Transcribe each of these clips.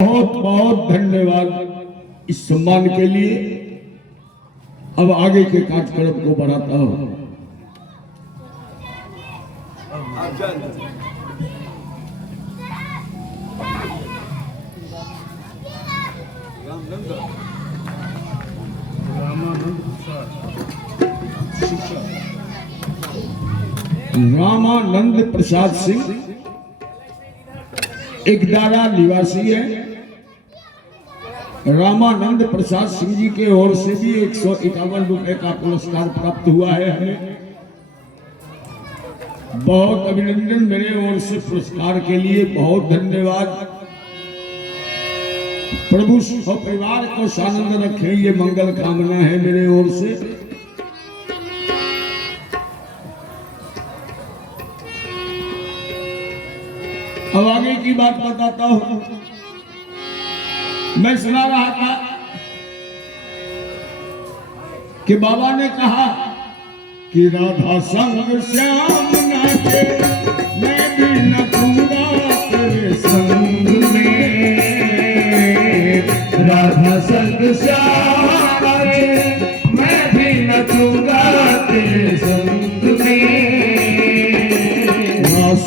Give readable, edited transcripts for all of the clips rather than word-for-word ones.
बहुत बहुत धन्यवाद इस सम्मान के लिए। अब आगे के कार्यक्रम को बढ़ाता हूं। रामानंद प्रसाद सिंह एकदारा निवासी है। रामानंद प्रसाद सिंह जी के ओर से भी 151 रुपए का पुरस्कार प्राप्त हुआ है हमें। बहुत अभिनंदन मेरे ओर से पुरस्कार के लिए, बहुत धन्यवाद। प्रभु परिवार को सानंद रखे, ये मंगल कामना है मेरे ओर से। अब आगे की बात बताता हूं। मैं सुना रहा था कि बाबा ने कहा कि राधा संग श्याम नाचे, मैं भी नचूंगा तेरे संग में। राधा संग श्याम नाचे, मैं भी नचूंगा तेरे संग में। रास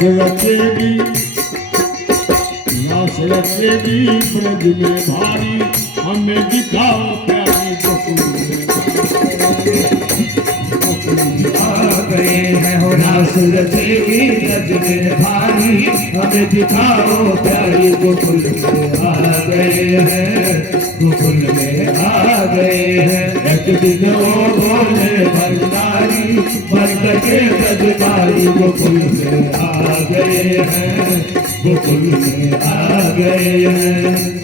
रचेगी ब्रज में भारी, हमें दिखाओ प्यारी आ गए हैं हो रास रचेगी ब्रज में भारी, हमें दिखाओ प्यारी गोकुल में आ गए हैं, गोकुल में आ गए हैं। एक दिन वो भोले भंडारी बन के ब्रजबारी गोकुल में आ गए हैं, गोकुल में आ गए हैं।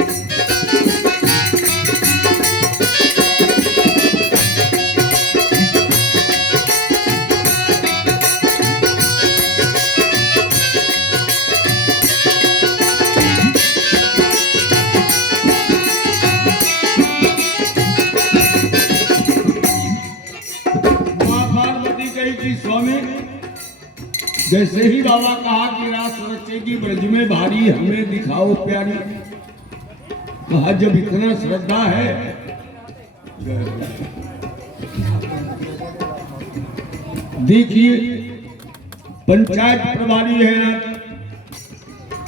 स्वामी जैसे ही बाबा कहा कि रास रचेगी ब्रज में भारी, हमें दिखाओ प्यारी, कहा जब इतना श्रद्धा है देखिए पंचायत प्रभारी है ना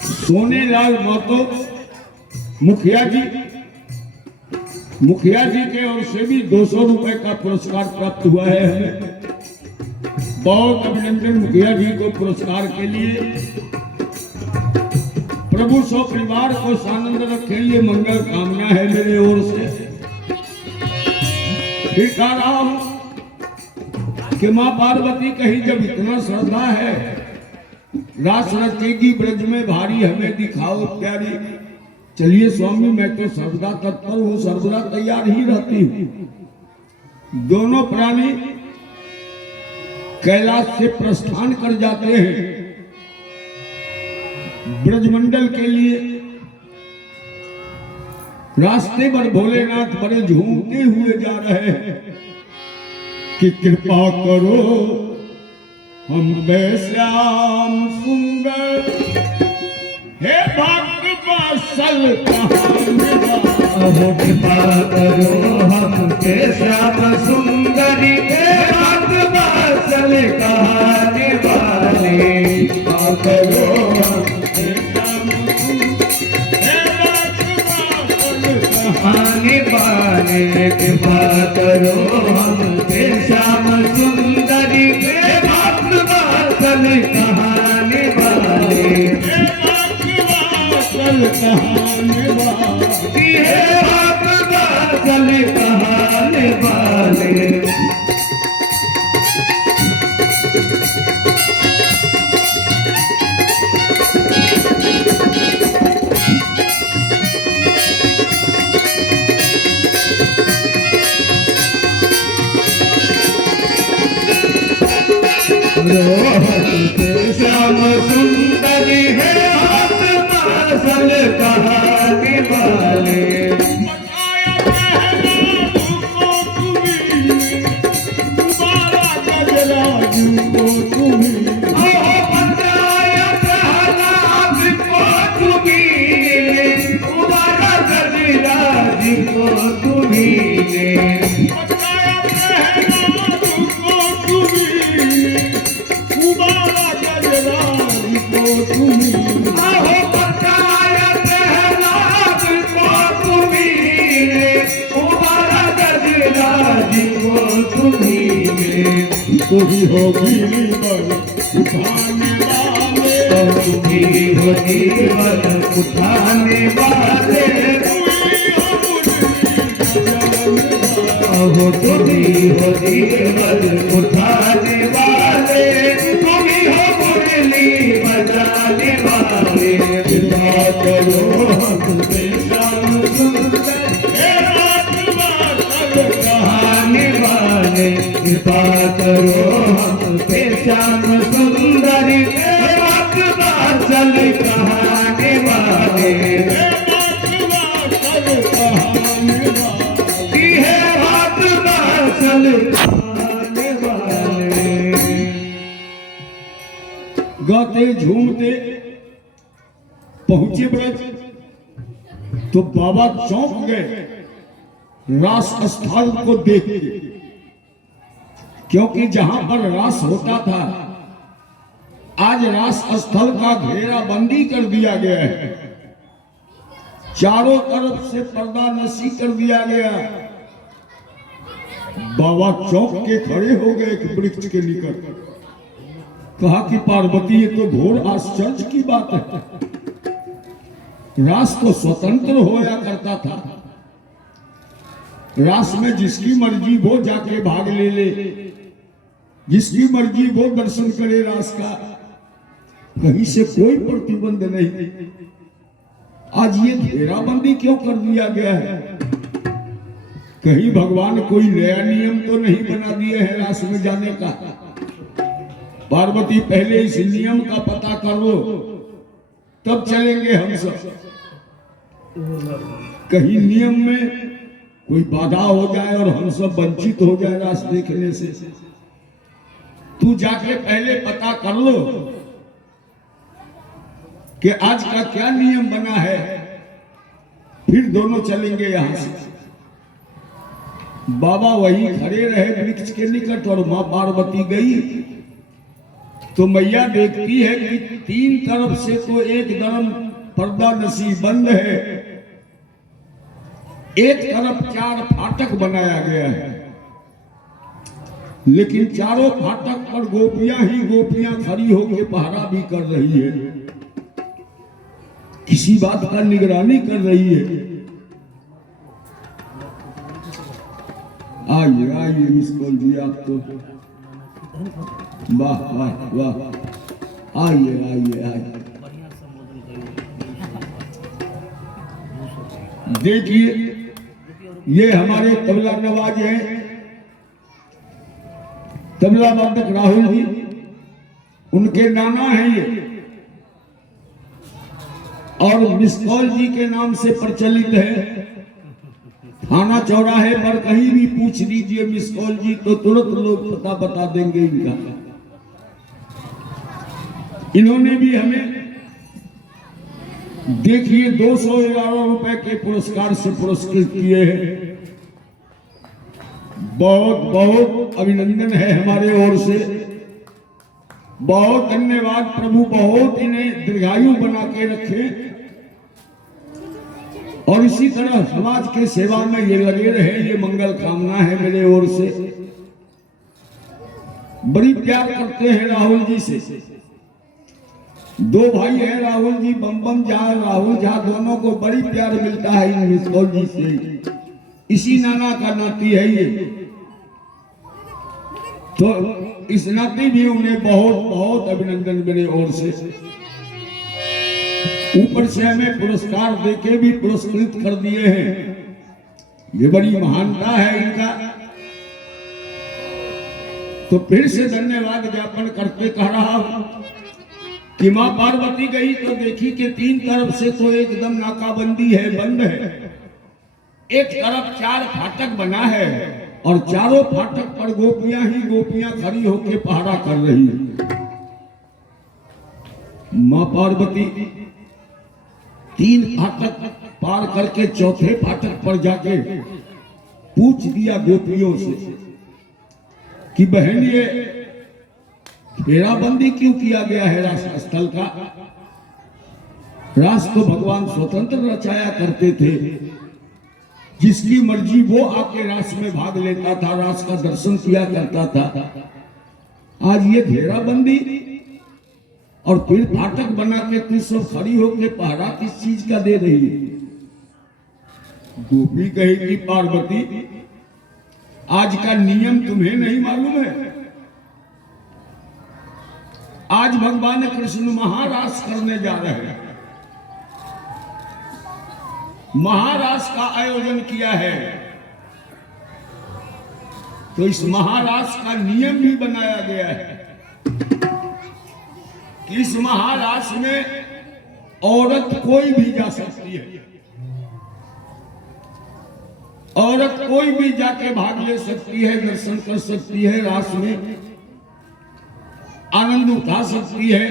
सोनेलाल महतो मुखिया जी के ओर से भी 200 रुपए का पुरस्कार प्राप्त हुआ है हमें। बहुत अभिनंदन मुखिया जी को पुरस्कार के लिए। प्रभु सो परिवार को सानंद रखे, ये मंगल कामना है मेरे ओर से। फिर कह रहा हूं कि मां पार्वती कही जब इतना श्रद्धा है, रास रचेगी ब्रज में भारी, हमें दिखाओ प्यारी। चलिए स्वामी, मैं तो सर्वदा तत्पर हूं, सर्वदा तैयार ही रहती हूं। दोनों प्राणी कैलाश से प्रस्थान कर जाते हैं ब्रजमंडल के लिए। रास्ते पर भोलेनाथ बड़े झूमते हुए जा रहे हैं कि कृपा करो हम पे श्याम सुंदर, हे भक्त वत्सल कृपा करो हम पे श्याम सुंदरी, हे भक्त वत्सल कहाने वाले। कृपा करो कहाने वाले, कृपा करो हम पे श्याम सुंदरी, हे भक्त वत्सल कहाने वाले। कहाने वाले, हे भक्त वत्सल कहाने वाले। श्याम सुंदरी, हे भक्त वत्सल कहाने वाले। तुम्हें बताया प्रहलाद को तुम्ही, उबाला गजराज को तुम्ही। आहो बताया प्रहलाद को तुम्ही, उबाला गजराज को तुम्ही। तुही हो गिरिवर उठाने वाले, तुम्ही हो गिरिवर उठाने वाले। हो तुम्ही हो गिरिवर उठाने वाले, तुम्ही हो मुरली बजाने वाले। कृपा करो हम पे श्याम सुंदर, हे राजवासल कहाने वाले। कृपा करो हम पे श्याम सुंदर, हे राजवासल कहाने वाले। गाते झूमते पहुंचे ब्रज, तो बाबा चौंक गए रास स्थल को देख के, क्योंकि जहां पर रास होता था आज रास स्थल का घेराबंदी कर दिया गया है, चारों तरफ से पर्दा नशी कर दिया गया। बाबा चौंक के खड़े हो गए एक वृक्ष के निकट, कहा कि पार्वती ये तो घोर आश्चर्य की बात है। रास तो स्वतंत्र होया करता था, रास में जिसकी मर्जी वो जाके भाग ले, जिसकी मर्जी वो दर्शन करे रास का, कहीं से कोई प्रतिबंध नहीं। आज ये घेराबंदी क्यों कर दिया गया है? कहीं भगवान कोई नया नियम तो नहीं बना दिए है रास में जाने का? पार्वती पहले इस नियम का पता कर लो, तब चलेंगे हम सब। कहीं नियम में कोई बाधा हो जाए और हम सब वंचित हो जाए रास देखने से। तू जाके पहले पता कर लो कि आज का क्या नियम बना है, फिर दोनों चलेंगे यहां से। बाबा वहीं खड़े रहे वृक्ष के निकट, और मां पार्वती गई तो मैया देखती है कि तीन तरफ से तो एकदम पर्दा नशी बंद है, एक तरफ 4 फाटक बनाया गया है, लेकिन चारों फाटक पर गोपियां ही गोपियां खड़ी होकर पहरा भी कर रही है, किसी बात का निगरानी कर रही है। आइए आइए मिस कॉल जी, आप तो वाह वाह वाह, आइए आइए आइए। देखिए ये हमारे तबला नवाज हैं, तबला वादक राहुल जी, उनके नाना हैं ये, और मिस कॉल जी के नाम से प्रचलित है। थाना चौराहे पर कहीं भी पूछ लीजिए मिस कॉल जी तो तुरंत लोग पता बता देंगे इनका। इन्होंने भी हमें देखिए 211 रुपए के पुरस्कार से पुरस्कृत किए हैं। बहुत बहुत अभिनंदन है हमारे ओर से, बहुत धन्यवाद। प्रभु बहुत इन्हें दीर्घायु बना के रखे और इसी तरह समाज के सेवा में ये लगे रहे, ये मंगल कामना है मेरे ओर से। बड़ी प्यार करते हैं राहुल जी से। 2 भाई हैं राहुल जी, बम बम झा, राहुल झा, दोनों को बड़ी प्यार मिलता है इन मिस कॉल जी से। इसी नाना का नाती है ये, तो इस नाते भी उन्हें बहुत बहुत अभिनंदन मेरे ओर से। ऊपर से हमें पुरस्कार देके भी पुरस्कृत कर दिए हैं, ये बड़ी महानता है इनका। तो फिर से धन्यवाद ज्ञापन करते कह रहा हूं कि मां पार्वती गई तो देखी कि 3 तरफ से तो एकदम नाकाबंदी है, बंद है। एक तरफ 4 फाटक बना है और चारों फाटक पर गोपियां ही गोपियां खड़ी होकर पहरा कर रही है। मां पार्वती 3 फाटक पार करके चौथे फाटक पर जाके पूछ दिया गोपियों से कि बहन ये घेराबंदी क्यों किया गया है रास स्थल का? रास तो भगवान स्वतंत्र रचाया करते थे, जिसकी मर्जी वो आके रास में भाग लेता था, रास का दर्शन किया करता था। आज ये घेराबंदी और फिर फाटक बना के तू सब खड़ी होके पहरा किस चीज का दे रही है? गोपी कहेगी पार्वती आज का नियम तुम्हें नहीं मालूम है? आज भगवान कृष्ण महारास करने जा रहे हैं, महारास का आयोजन किया है, तो इस महारास का नियम भी बनाया गया है कि इस महारास में औरत कोई भी जा सकती है, औरत कोई भी जाके भाग ले सकती है, दर्शन कर सकती है, रास में आनंद उठा सकती है।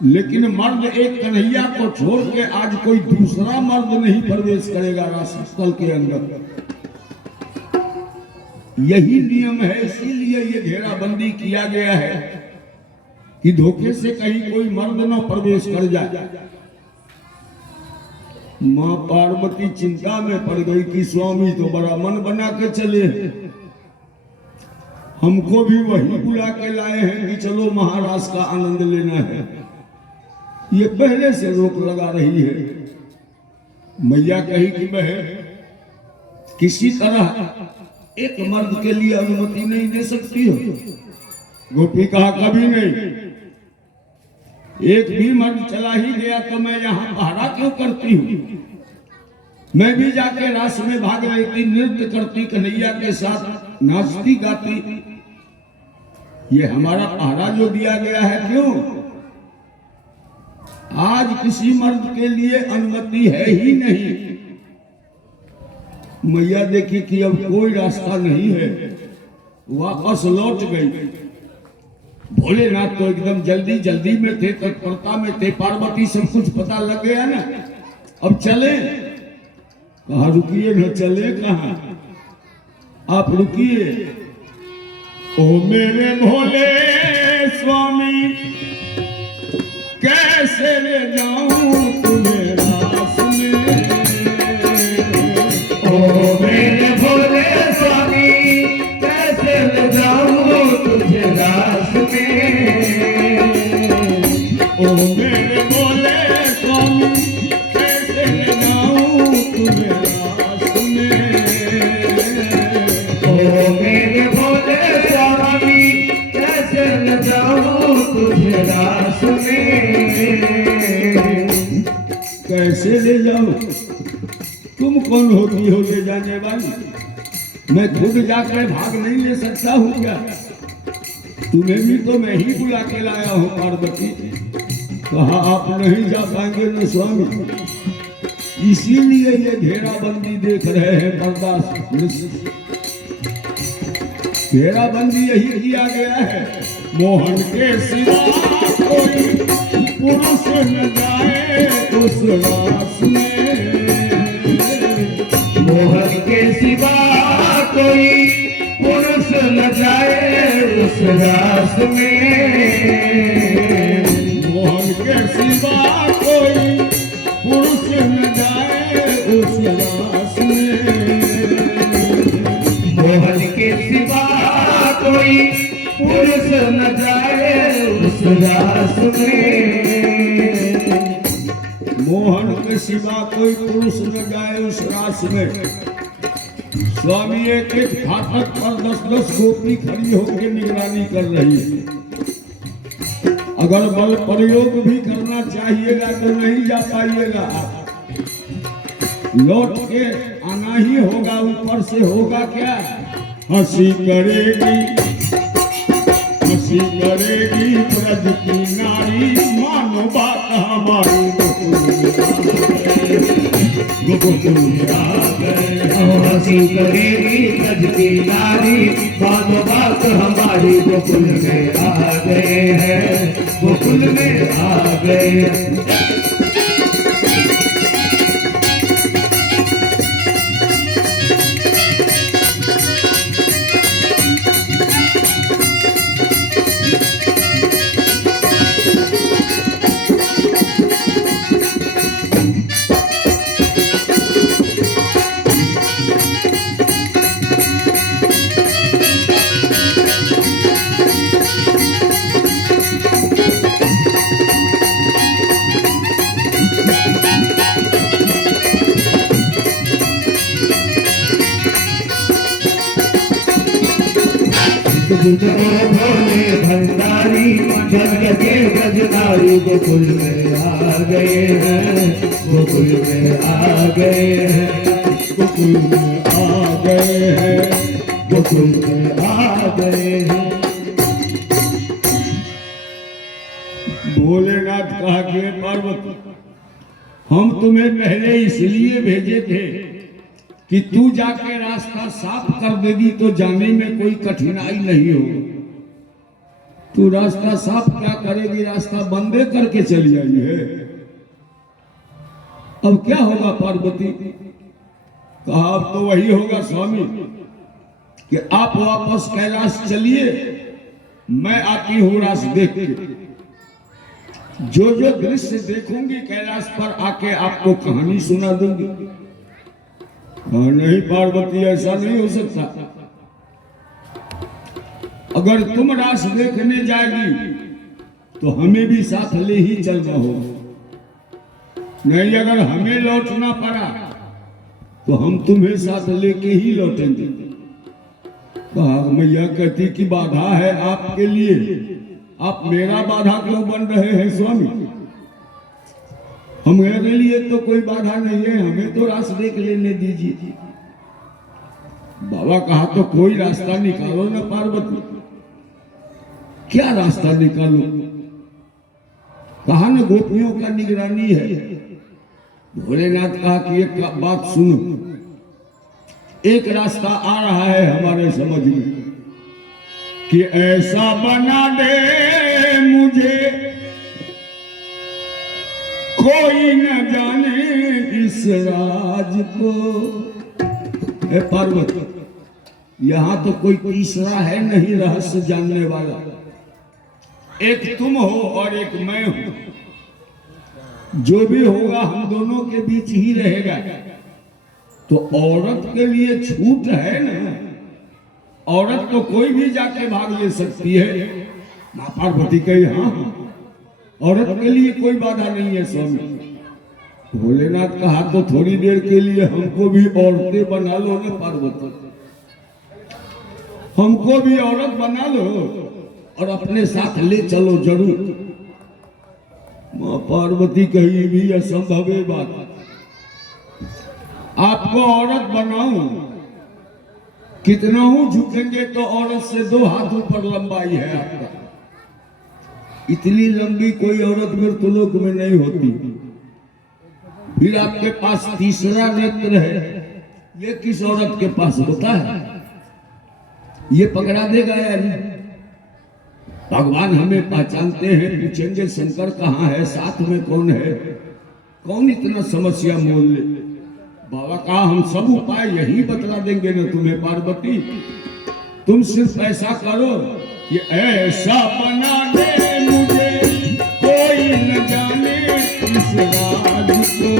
लेकिन मर्द एक कन्हैया को छोड़ के आज कोई दूसरा मर्द नहीं प्रवेश करेगा रास स्थल के अंदर। यही नियम है, इसीलिए ये घेराबंदी किया गया है कि धोखे से कहीं कोई मर्द न प्रवेश कर जाए। मां पार्वती चिंता में पड़ गई कि स्वामी तो बड़ा मन बना के चले, हमको भी वही बुला के लाए हैं कि चलो महारास का आनंद लेना है। ये पहले से रोक लगा रही है। मैया कही कि बहन किसी तरह एक मर्द के लिए अनुमति नहीं दे सकती हो? गोपी कहा कभी नहीं, एक भी मर्द चला ही गया तो मैं यहाँ पहरा क्यों करती हूँ? मैं भी जाके रास में भाग लेती, नृत्य करती, कन्हैया के साथ नाचती गाती। ये हमारा पहरा जो दिया गया है क्यों? आज किसी मर्द के लिए अनुमति है ही नहीं। मैया देखी कि अब कोई रास्ता नहीं है, वापस लौट गई। भोलेनाथ तो एकदम जल्दी जल्दी में थे, तत्परता में थे, पार्वती सब कुछ पता लग गया ना, अब चले। कहा रुकिए न, चले कहा, आप रुकिए। ओ मेरे भोले स्वामी कैसे ले जाऊं तुम्हें रास में? ओ मेरे भोले स्वामी कैसे ले जाऊं तुझे रास में? ओ मेरे भोले स्वामी कैसे ले जाऊं तुम्हें रास में? ओ मेरे भोले स्वामी कैसे ले जाऊं तुझे रास में? कैसे ले जाऊं? तुम कौन होती हो ले जाने वाली? मैं खुद जाकर भाग नहीं ले सकता हूँ क्या? तुम्हें भी तो मैं ही बुला के लाया हूँ पार्वती। कहा आप नहीं जा पाएंगे न स्वामी, इसीलिए ये घेराबंदी देख रहे हैं, बर्दाश्त। घेराबंदी यही किया गया है, मोहन के सिवा कोई पुरुष न जाए उस रास में। मोहन के सिवा कोई पुरुष न जाए उस रास में। मोहन के सिवा कोई पुरुष न जाए उस रास में। मोहन के सिवा कोई पुरुष न जाए उस रास में। मोहन के सिवा कोई पुरुष न जाए उस रास में। स्वामी एक एक फाटक पर 10-10 गोपी खड़ी होकर निगरानी कर रही है। अगर बल प्रयोग भी करना चाहिएगा तो नहीं जा पाइएगा, लौट के आना ही होगा। ऊपर से होगा क्या? हंसी करेगी ब्रज की नारी, मानो बात हमारी गोकुल में आ गए। हंसी करेगी ब्रज की नारी, मानो बात हमारी गोकुल में आ गए हैं, गोकुल में आ गए। तुझको भोले भंडारी जग के ब्रजधारी गोकुल में आ गए हैं, गोकुल में आ गए हैं, गोकुल में आ गए हैं, गोकुल में आ गए हैं। भोलेनाथ कहा कि पार्वती, हम तुम्हें पहले इसलिए भेजे थे कि तू जाके रास्ता साफ कर देगी तो जाने में कोई कठिनाई नहीं होगी। तू रास्ता साफ क्या करेगी, रास्ता बंदे करके चली आई है। अब क्या होगा पार्वती? कहा अब तो वही होगा स्वामी कि आप वापस कैलाश चलिए, मैं आती हूं रास देख के। जो जो दृश्य देखूंगी कैलाश पर आके आपको कहानी सुना दूंगी। नहीं पार्वती, ऐसा नहीं हो सकता। अगर तुम रास देखने जाएगी तो हमें भी साथ ले ही चलना होगा। नहीं, अगर हमें लौटना पड़ा तो हम तुम्हें साथ लेके ही लौटेंगे। कहा मैया कहती कि बाधा है आपके लिए, आप मेरा बाधा क्यों बन रहे हैं स्वामी? हमारे लिए तो कोई बाधा नहीं है, हमें तो रास्ता देख लेने दीजिए। बाबा कहा तो कोई रास्ता निकालो ना पार्वती। क्या रास्ता निकालो? कहा न गोपियों का निगरानी है। भोलेनाथ कहा कि एक बात सुनो, एक रास्ता आ रहा है हमारे समझ में कि ऐसा बना दे मुझे कोई न जाने इस राज को। हे पार्वती, यहां तो कोई तीसरा है नहीं रहस्य जानने वाला। एक तुम हो और एक मैं हूं। जो भी होगा हम दोनों के बीच ही रहेगा। तो औरत के लिए छूट है ना, औरत तो कोई भी जाके भाग ले सकती है। मां पार्वती कही हाँ, औरत के लिए कोई बाधा नहीं है स्वामी। भोलेनाथ कहा तो थोड़ी देर के लिए हमको भी औरतें बना लो ना पार्वती, हमको भी औरत बना लो और अपने साथ ले चलो जरूर। मां पार्वती कही भी असंभव है बात, आपको औरत बनाऊं, कितना हूं झुकेंगे तो औरत से 2 हाथ ऊपर लंबाई है आपका। इतनी लंबी कोई औरत मृत्युलोक में नहीं होती। फिर आपके पास तीसरा नेत्र है, ये किस औरत के पास होता है? ये पकड़ा देगा या नहीं? भगवान हमें पहचानते हैं, पूछेंगे शंकर कहाँ है, साथ में कौन है? कौन इतना समस्या मोल ले? बाबा कहा हम सब उपाय यही बतला देंगे ना तुम्हें पार्वती, तुम सिर्फ ऐसा करो कि ऐसा बना दे मुझे कोई न जाने इस राज को।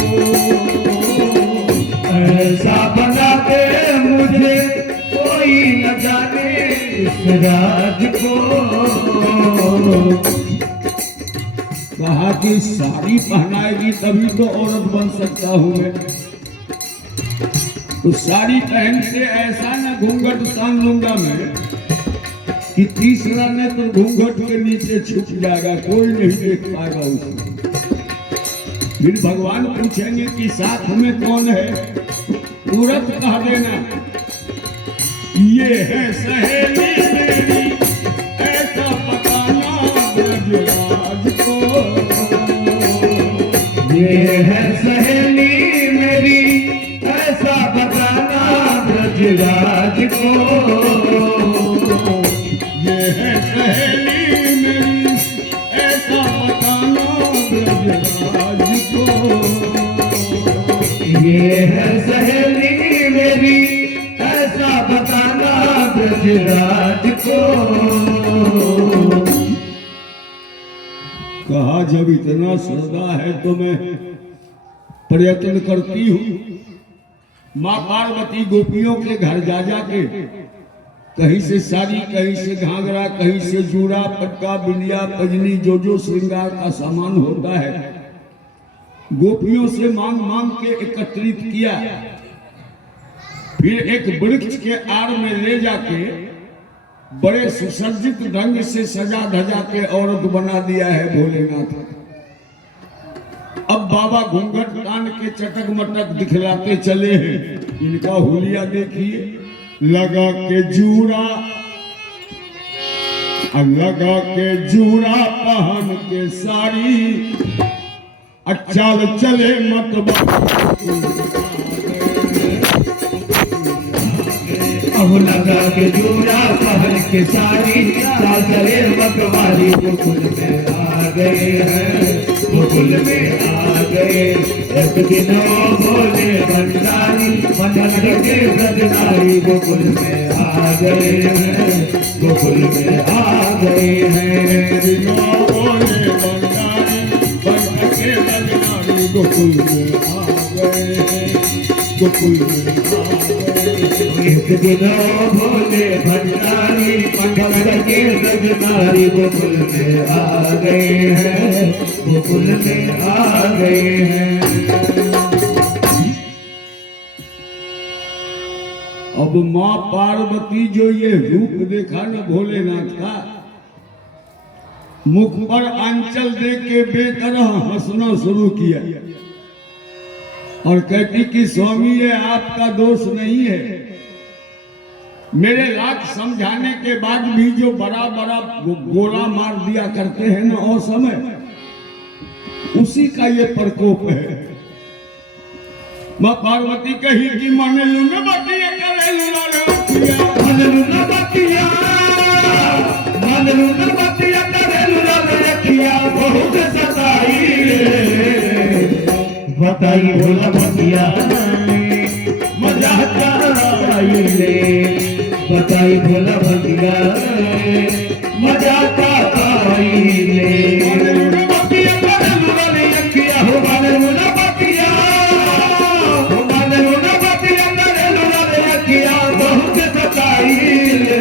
ऐसा बना दे मुझे कोई न जाने इस राज को। कहा कि साड़ी पहनाएगी तभी तो औरत बन सकता हूं मैं। तो साड़ी पहनते ऐसा न घूंघट तान लूंगा मैं कि तीसरा नेत्र घूंघट के नीचे छुप जाएगा, कोई नहीं देख पाएगा उसको। फिर भगवान पूछेंगे कि साथ में कौन है? तुरंत कह देना ये है सहेली मेरी, ऐसा बताना ब्रजराज को। ये है सहेली मेरी, ऐसा बताना ब्रजराज को। ये है सहेली मेरी, ऐसा बताना ब्रजराज को। ये है सहेली मेरी, ऐसा बताना ब्रजराज को। कहा जब इतना श्रद्धा है तो मैं प्रयत्न करती हूँ। माँ पार्वती गोपियों के घर जा जाके कहीं से साड़ी, कहीं से घाघरा, कहीं से जूड़ा, पटका, बिंदिया, पजनी, जो जो श्रृंगार का सामान होता है गोपियों से मांग मांग के एकत्रित किया। फिर एक वृक्ष के आड़ में ले जाके बड़े सुसज्जित ढंग से सजा धजा के औरत बना दिया है भोलेनाथ। अब बाबा घूंघट कान के चटक मटक दिखलाते चले हैं। इनका हुलिया देखिए, लगा के जूड़ा, लगा के जूड़ा पहन के साड़ी, चाल चले मत अब लगा के जूड़ा पहन के साड़ी, चाल चले मतवारी गोकुल में आ गए हैं, गोकुल में आ गए। एक दिन वो भोले भंडारी मनन के ब्रजनारी गोकुल में आ गए हैं, गोकुल में आ गए हैं। दिनों भोले भंडारी बनन के ब्रजनारी गोकुल में आ गए हैं, गोकुल में आ गए। एक दिन भोले भंडारी मनन के ब्रजनारी गोकुल में आ गए हैं, गोकुल में आ गए हैं। अब माँ पार्वती जो ये रूप देखा न भोलेनाथ का, मुख पर आंचल देख के बेतरह हंसना शुरू किया और कहती कि स्वामी ये आपका दोष नहीं है। मेरे लाख समझाने के बाद भी जो बड़ा बड़ा गोला मार दिया करते हैं ना और समय, उसी का ये प्रकोप है। माँ पार्वती कही कि मन लूना बतिया करे लूना रखिया, मन लूना बतिया, मन लूना बतिया करे लूना रखिया, बहुत सताई रे, बताई भोला बतिया मजा कराई रे, बताई भोला बतिया मजा कराई रे। मन लूना बतिया करे लूना रखिया, हो मन लूना बतिया, हो मन लूना बतिया करे लूना रखिया, बहुत सताई रे,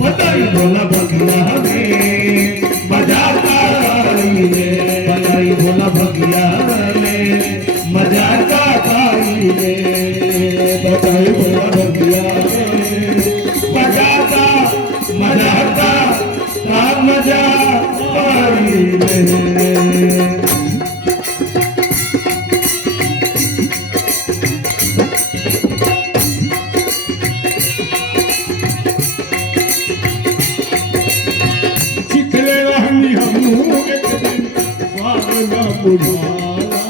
बताई भोला बतिया हमें मजा कराई रे, बताई भोला बतिया मजा कराई रे, बताई भोला बतिया मजा का मजा कराई रे। चिखले रहनी हमहू एक दिन स्वाद न बुझाला,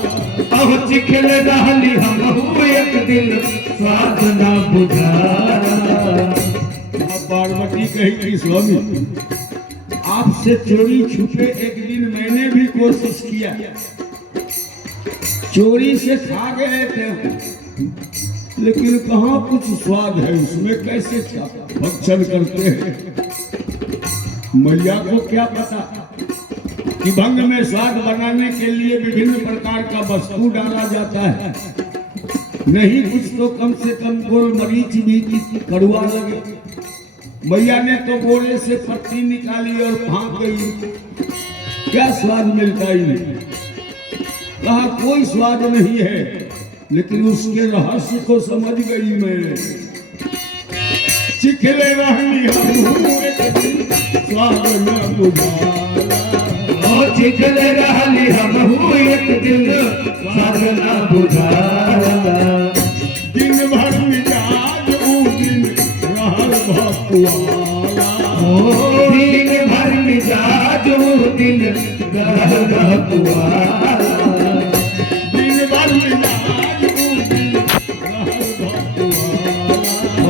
अब चिखल रहली हमहू एक दिन स्वाद न बुझाला। पार्वती कही कि स्वामी आपसे चोरी छुपे एक दिन मैंने भी कोशिश किया, चोरी से खा गए थे, लेकिन कहाँ कुछ स्वाद है उसमें, कैसे भक्षण करते हैं। मैया को क्या पता कि भंग में स्वाद बनाने के लिए विभिन्न प्रकार का वस्तु डाला जाता है, नहीं कुछ तो कम से कम गोल मरीच भी कड़वा लगे। मैया ने तो गोले से पत्ती निकाली और फांक गई, क्या स्वाद मिलता ही नहीं। कहा कोई स्वाद नहीं है, लेकिन उसके रहस्य को समझ गई मैं। चिखले रहनी हमहू एक दिन स्वाद न बुझाला, ओ चिखल रहली हमहू एक दिन स्वाद न बुझाला। दिन भर मिजाज ऊ दिन रहल भकुआला, ओ दिन भर मिजाज ऊ दिन रहल भकुआला, दिन भर मिजाज ऊ दिन रहल भकुआला, ओ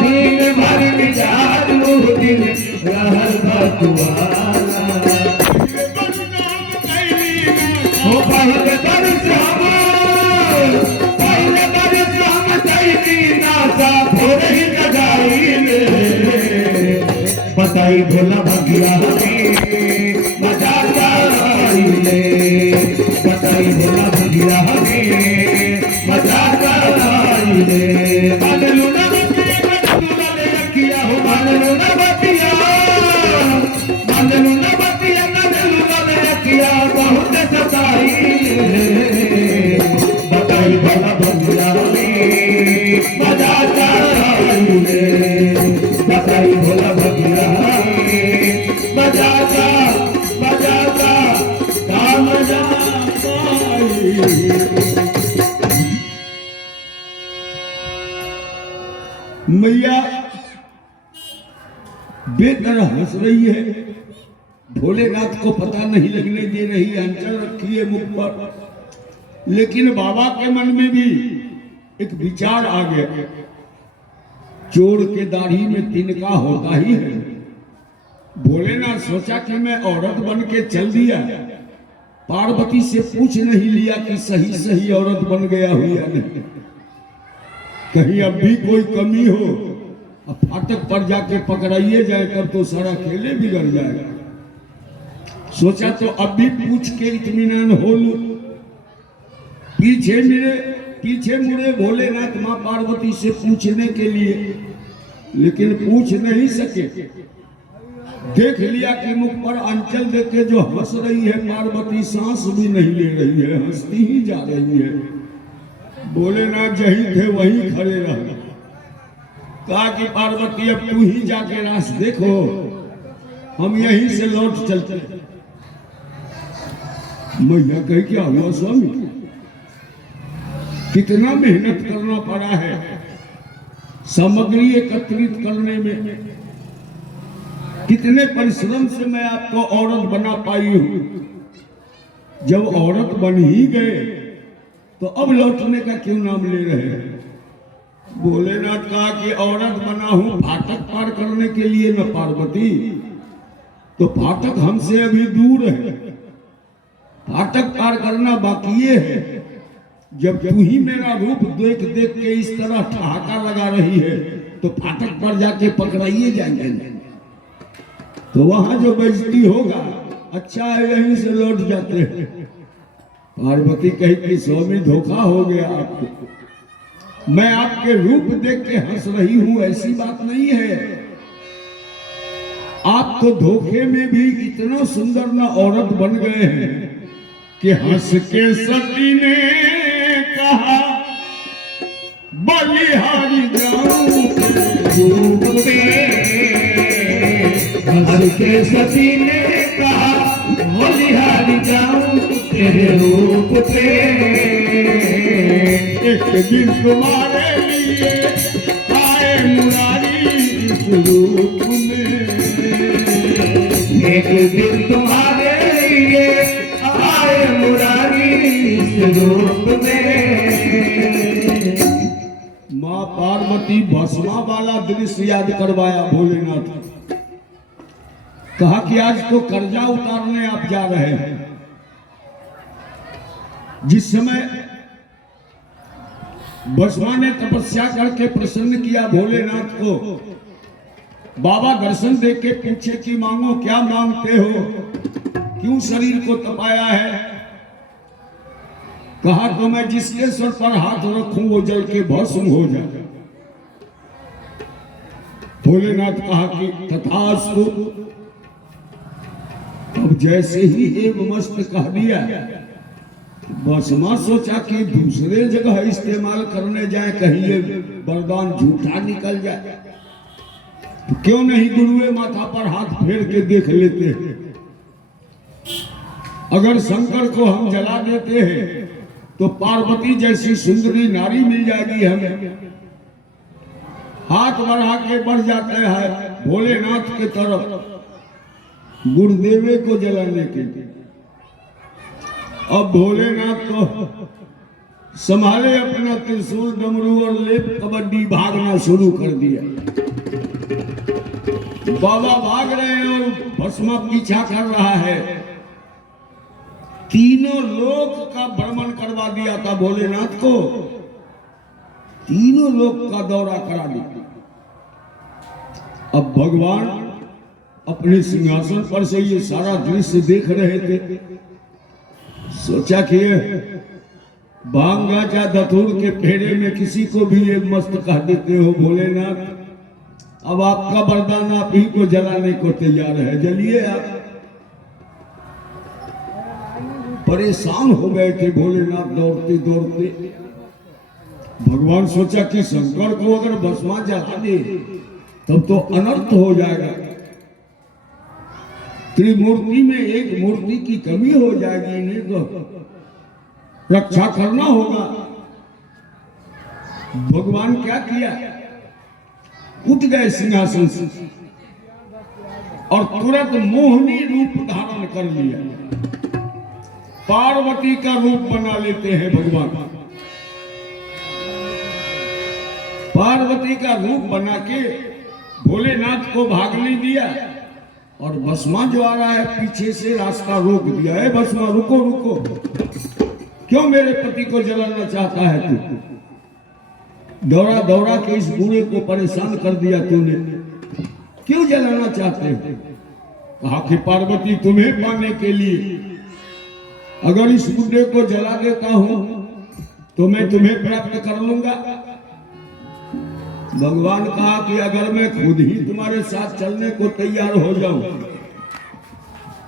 दिन भर मिजाज ऊ दिन रहल भकुआला। ओ पहले दर्शन कैली नासा भोरे ही लगाई रे, बताई भोला भगिया हमें मजा कराई रे, बताई भोला भगिया हमें मजा कराई रे। मन लूना बतिया हो मन लूना बतिया, मन लूना बतिया किया बहुत सताई रे, बताई भोला भगिया हमें मजा कराई रे, बताई मैया बेतरह हंस रही है, भोलेनाथ को पता नहीं लगने दे रही है, अंचल रखी है मुख पर। लेकिन बाबा के मन में भी एक विचार आ गया, चोर के दाढ़ी में तिनका होता ही है। भोलेनाथ सोचा कि मैं औरत बन के चल दिया, पार्वती से पूछ नहीं लिया कि सही सही औरत बन गया हुई या नहीं, कहीं अब भी कोई कमी हो, अब फाटक पर जाके पकड़ाइए जाए तब तो सारा खेले बिगड़ जाएगा। सोचा तो अब भी पूछ के इत्मीनान हो लूं। पीछे मुड़े भोलेनाथ मां पार्वती से पूछने के लिए, लेकिन पूछ नहीं सके। देख लिया कि मुख पर अंचल देके जो हंस रही है पार्वती, सांस भी नहीं ले रही है, हंसती ही जा रही है। भोलेनाथ जहीं थे वहीं खड़े रहे। कहा कि पार्वती अब तू ही जाके रास देखो, हम यहीं से लौट चलते। मैया कही क्या हुआ स्वामी, कितना मेहनत करना पड़ा है सामग्री एकत्रित करने में, कितने परिश्रम से मैं आपको औरत बना पाई हूं। जब औरत बन ही गए तो अब लौटने का क्यों नाम ले रहे हैं। भोलेनाथ कहा कि औरत बना हूं फाटक पार करने के लिए न पार्वती, तो फाटक हमसे अभी दूर है, फाटक पार करना बाकी है। जब तू ही मेरा रूप देख देख के इस तरह ठहाका लगा रही है तो फाटक पर जाके पकड़ाइए जाएंगे, तो वहां जो बेइज्जती होगा, अच्छा है यहीं से लौट जाते हैं। पार्वती कही कि स्वामी धोखा हो गया आपको, मैं आपके रूप देख के हंस रही हूं ऐसी बात नहीं है। आप तो धोखे में भी इतना सुंदर ना औरत बन गए हैं कि हंस के सती ने कहा बलिहारी जाऊं रूप पे, हंस के सती ने कहा बलिहारी जाऊं तेरे रूप पे। एक दिन तुम्हारे लिए आए मुरारी इस रूप में, एक दिन तुम्हारे लिए आए मुरारी इस रूप में। मां पार्वती भस्मा वाला दृश्य याद करवाया भोलेनाथ। कहा कि आज तो कर्जा उतारने आप जा रहे हैं। जिस समय भस्मा ने तपस्या करके प्रसन्न किया भोलेनाथ को, बाबा दर्शन देख के पूछे कि मांगो क्या मांगते हो, क्यों शरीर को तपाया है। कहा तो मैं जिसके सर पर हाथ रखूं वो जल के भस्म हो जाए। भोलेनाथ कहा कि तथास्तु। अब जैसे ही एक मस्त कह दिया, भस्मा सोचा कि दूसरे जगह इस्तेमाल करने जाए, कहीं ये वरदान झूठा निकल जाए, तो क्यों नहीं गुरुए माथा पर हाथ फेर के देख लेते हैं। अगर शंकर को हम जला देते हैं तो पार्वती जैसी सुंदरी नारी मिल जाएगी हमें। हाथ बढ़ा के बढ़ जाते हैं भोलेनाथ के तरफ गुरुदेवे को जलाने के लिए। अब भोलेनाथ तो संभाले अपना त्रिशूल डमरू और लेप कबड्डी भागना शुरू कर दिया। बाबा भाग रहे हैं और भस्मा पीछा कर रहा है। तीनों लोक का भ्रमण करवा दिया था भोलेनाथ को, तीनों लोक का दौरा करा दिया। अब भगवान अपने सिंहासन पर से ये सारा दृश्य देख रहे थे। सोचा कि भांगा या धतूर के फेरे में किसी को भी एक मस्त कह देते हो भोलेनाथ, अब आपका वरदान आप ही को जलाने को तैयार है, जलिए आप। परेशान हो गए थे भोलेनाथ दौड़ते दौड़ते। भगवान सोचा कि शंकर को अगर भस्मा जला दे तब तो अनर्थ हो जाएगा, त्रिमूर्ति में एक मूर्ति की कमी हो जाएगी, इन्हें तो रक्षा करना होगा। भगवान क्या किया, उठ गए सिंहासन से और तुरंत मोहनी रूप धारण कर लिया। पार्वती का रूप बना लेते हैं भगवान। पार्वती का रूप बना के भोलेनाथ को भागने दिया और भस्मा जो आ रहा है पीछे से रास्ता रोक दिया। है भस्मा, रुको रुको, क्यों मेरे पति को जलाना चाहता है तू? दौड़ा दौड़ा के इस बूढ़े को परेशान कर दिया तूने, क्यों जलाना चाहते हो? कहा कि पार्वती तुम्हें पाने के लिए अगर इस बूढ़े को जला देता हूं तो मैं तुम्हें प्राप्त कर लूंगा। भगवान कहा कि अगर मैं खुद ही तुम्हारे साथ चलने को तैयार हो जाऊं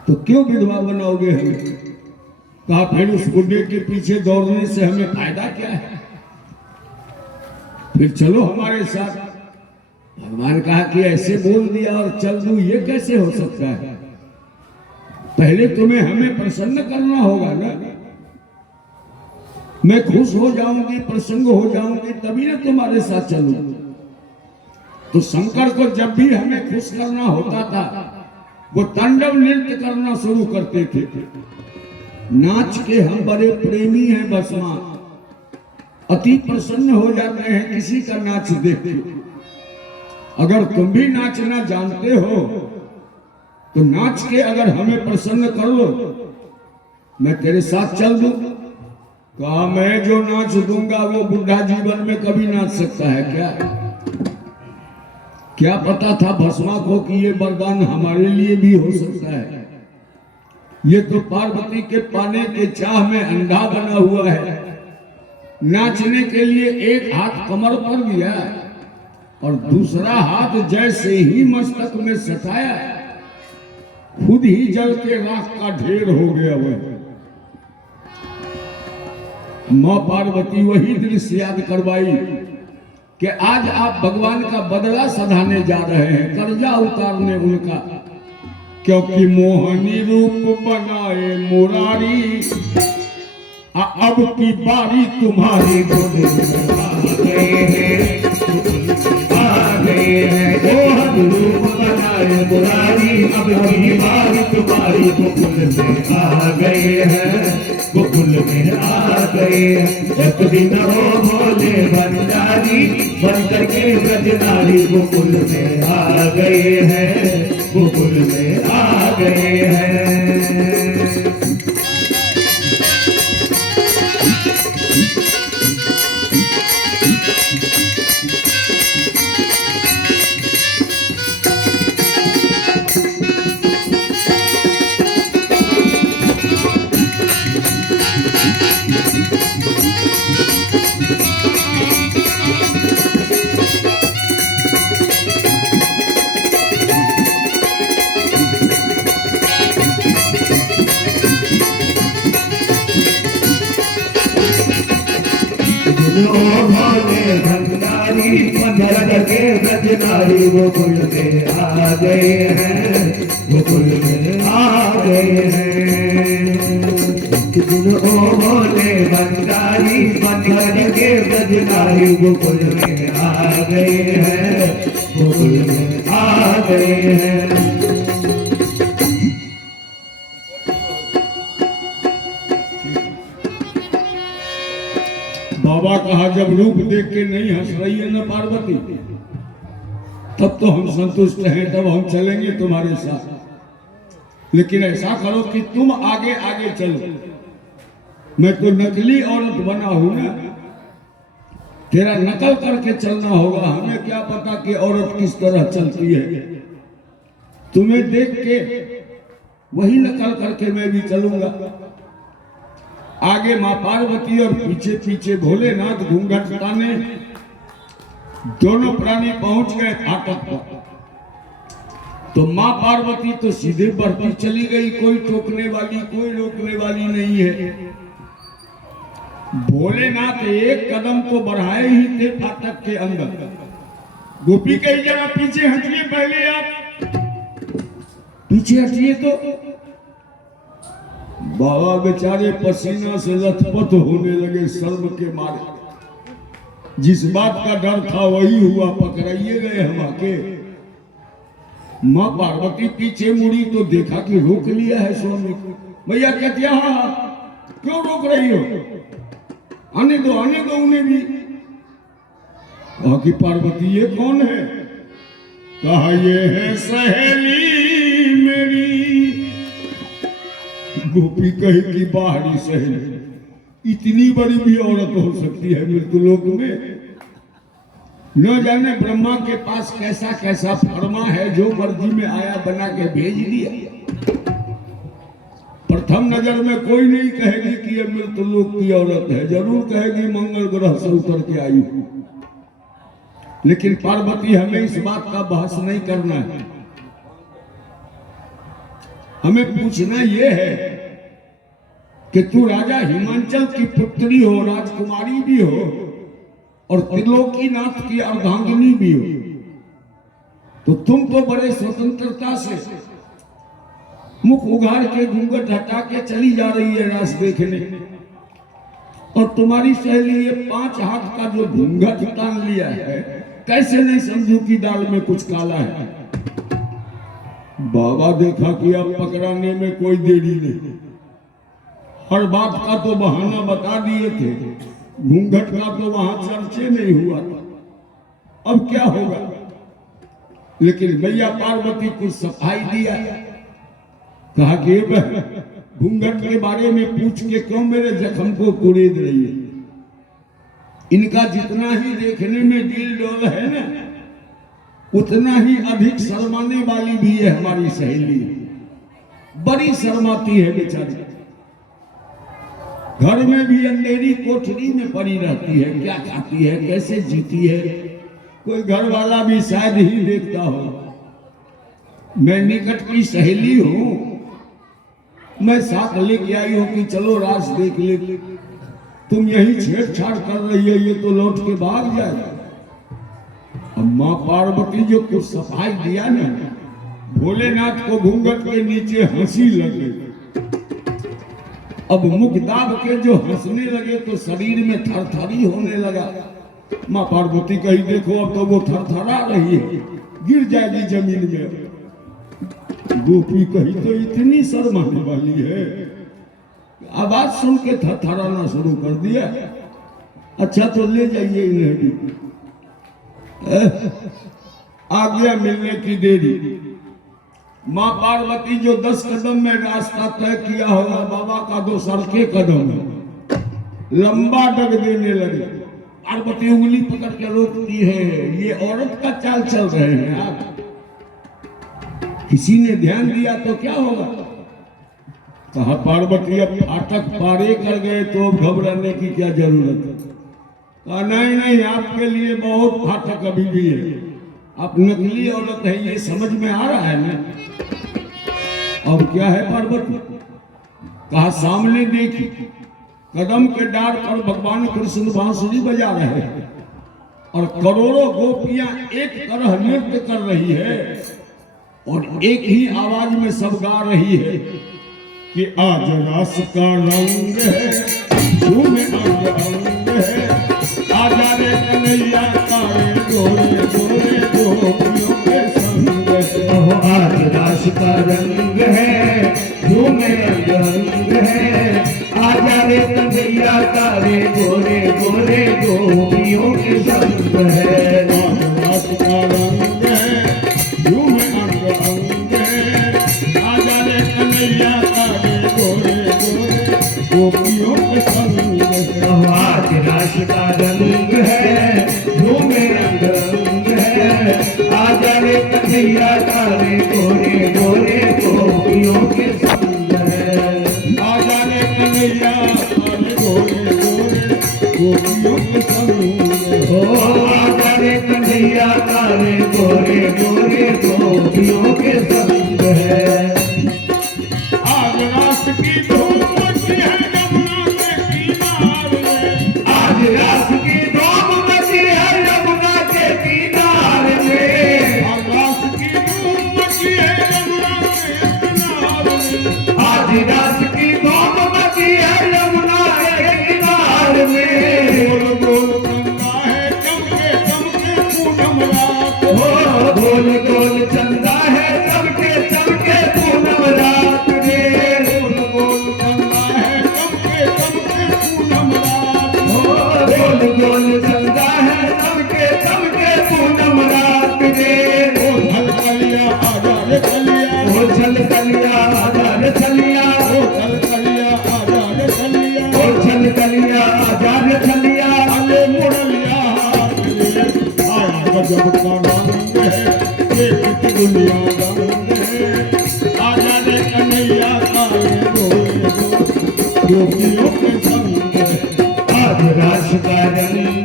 तो क्यों विधवा बनाओगे हमें? कहा फिर उस बुढ़े के पीछे दौड़ने से हमें फायदा क्या है, फिर चलो हमारे साथ। भगवान कहा कि ऐसे बोल दिया और चल दूं, ये कैसे हो सकता है? पहले तुम्हें हमें प्रसन्न करना होगा ना। मैं खुश हो जाऊंगी, प्रसन्न हो जाऊंगी, तभी ना तुम्हारे साथ चलूं। तो शंकर को जब भी हमें खुश करना होता था वो तांडव नृत्य करना शुरू करते थे। नाच के हम बड़े प्रेमी हैं भस्मा, अति प्रसन्न हो जाते हैं किसी का नाच देख के। अगर तुम भी नाचना जानते हो तो नाच के अगर हमें प्रसन्न कर लो, मैं तेरे साथ चल दूं। कहा मैं जो नाच दूंगा वो बुढ़ा जीवन में कभी नाच सकता है क्या? क्या पता था भस्मा को कि ये वरदान हमारे लिए भी हो सकता है। ये तो पार्वती के पाने के चाह में अंधा बना हुआ है। नाचने के लिए एक हाथ कमर पर दिया और दूसरा हाथ जैसे ही मस्तक में सटाया खुद ही जल के राख का ढेर हो गया। वह मां पार्वती वही दृश्य याद करवाई कि आज आप भगवान का बदला सधाने जा रहे हैं, कर्जा उतारने उनका, क्योंकि मोहनी रूप बनाए मुरारी, अब की बारी तुम्हारी आ गए हैं। मोहन रूप बनाए मुरारी, अब की बारी तुम्हारी गोकुल में आ गए हैं, गोकुल में आ गए हैं। एक दिन हो भोले भंडारी बन करके ब्रजनारी गोकुल में आ गए हैं, गोकुल में आ गए हैं। भोले भंडारी बन के ब्रजनारी गोकुल में आ गए हैं, गोकुल में आ गए हैं। ओ भोले भंडारी बन के ब्रजनारी गोकुल में आ गए हैं, गोकुल में आ गए हैं। बाबा कहा जब रूप देख के नहीं हंस रही है ना पार्वती, तब तो हम संतुष्ट हैं, तब हम चलेंगे तुम्हारे साथ। लेकिन ऐसा करो कि तुम आगे आगे चलो, मैं तो नकली औरत बना हूं ना, तेरा नकल करके चलना होगा। हमें क्या पता कि औरत किस तरह चलती है। तुम्हें देख के वही नकल करके मैं भी चलूंगा। आगे मां पार्वती और पीछे पीछे भोलेनाथ घूंघट ताने। दोनों प्राणी पहुंच गए फाटक पर। तो मां पार्वती तो सीधे बढ़ती चली गई, कोई टोकने वाली कोई रोकने वाली नहीं है। भोलेनाथ एक कदम तो बढ़ाए ही थे फाटक के अंदर। गोपी कही जरा पीछे हटिए, पहले आप पीछे हटिए। तो बाबा बेचारे पसीना से लथपथ होने लगे शर्म के मारे। जिस बात का डर था वही हुआ, पकड़ाइए गए हम आके। माँ पार्वती पीछे मुड़ी तो देखा कि रोक लिया है स्वामी को। भैया कहती है हाँ, क्यों रोक रही हो, आने दो उन्हें भी। कहा कि पार्वती ये कौन है? कहा ये है सहेली मेरी। गोपी कही कि बाहरी सहेली, इतनी बड़ी भी औरत हो सकती है मृत्युलोक में? न जाने ब्रह्मा के पास कैसा कैसा फरमा है, जो मर्जी में आया बना के भेज दिया। प्रथम नजर में कोई नहीं कहेगी कि ये मृत्युलोक की औरत है, जरूर कहेगी मंगल ग्रह से उतर के आई हूं। लेकिन पार्वती हमें इस बात का बहस नहीं करना है, हमें पूछना यह है कि तू राजा हिमांचल की पुत्री हो, राजकुमारी भी हो और त्रिलोकीनाथ की अर्धांगिनी भी हो, तो तुम तो बड़े स्वतंत्रता से मुख उघाड़ के घूंघट हटा के चली जा रही है रास देखने, और तुम्हारी सहेली ये 5 हाथ का जो घूंघट तान लिया है, कैसे नहीं समझू कि दाल में कुछ काला है। बाबा देखा कि अब पकड़ाने में कोई देरी नहीं, हर बात का तो बहाना बता दिए थे, घूंघट का तो वहां चर्चे नहीं हुआ था, अब क्या होगा। लेकिन भैया पार्वती कुछ सफाई दिया, कहा कि घूंघट के बारे में पूछ के क्यों मेरे जख्म को कुरेद रही है? इनका जितना ही देखने में दिल डोल है ना, उतना ही अधिक शर्माने वाली भी है हमारी सहेली, बड़ी शर्माती है बेचारी। घर में भी अंधेरी कोठरी में पड़ी रहती है, क्या खाती है, कैसे जीती है, कोई घर वाला भी शायद ही देखता हो। मैं निकट की सहेली हूं, मैं साथ लेके आई हूं कि चलो रास देख ले, तुम यही छेड़छाड़ कर रही है, ये तो लौट के भाग जाएगा। अब मां पार्वती जो कुछ सफाई दिया ना, भोलेनाथ को घूंघट के नीचे हंसी लगे। अब मुख दाब के जो हंसने लगे तो शरीर में थरथरी होने लगा। मां पार्वती कही देखो अब तो वो थरथरा रही है, गिर जाएगी जमीन में। गोपी कही तो इतनी शर्माने वाली है, आवाज सुन के थरथराना शुरू कर दिया। अच्छा तो ले जाइए इन्हें भी। आ गया मिलने की देरी। मां पार्वती जो 10 कदम में रास्ता तय किया होगा, बाबा का 2 सड़के कदम है, लंबा डग देने लगे। पार्वती उंगली पकड़ के रोकती है, ये औरत का चाल चल रहे हैं आप, किसी ने ध्यान दिया तो क्या होगा। कहा पार्वती अब फाटक पारे कर गए तो अब घबराने की क्या जरूरत है। कहा नहीं, आपके लिए बहुत फाटक अभी भी है, आप नकली औरत है, ये समझ में आ रहा है ना। अब क्या है पार्वती? कहा सामने देखी, कदम के डार पर भगवान कृष्ण बांसुरी बजा रहे हैं और करोड़ों गोपियां एक तरह नृत्य कर रही है और एक ही आवाज में सब गा रही है कि आज रास का रंग है, झूमे अंग अंग है, आजा रे कन्हैया तारे गोरे गोरे गोपियों के संग है। आज रास का रंग है, झूमे रंग रंग है, आजा रे कन्हैया तारे गोरे गोरे गोपियों के संग है। आज रास का रंग है, झूमे अंग अंग है, आजा रे कन्हैया तारे गोरे गोरे गोपियों के संग है। आज रास का रंग है, झूमे रंग रंग है, आजा रे कन्हैया तारे गोरे गोरे गोपियों के संग है। आजा रे कन्हैया तारे गोरे गोरे गोपियों के संग हो आजा रे कन्हैया तारे गोरे गोरे गोपियों के संग है। आज रास की धूम मची है यमुना के किनारे में, आज रास की धूम मची है यमुना के किनारे में, आज रास की धूम मची है यमुना के किनारे में, आज रास की धूम मची है यमुना के किनारे में। गोल गोल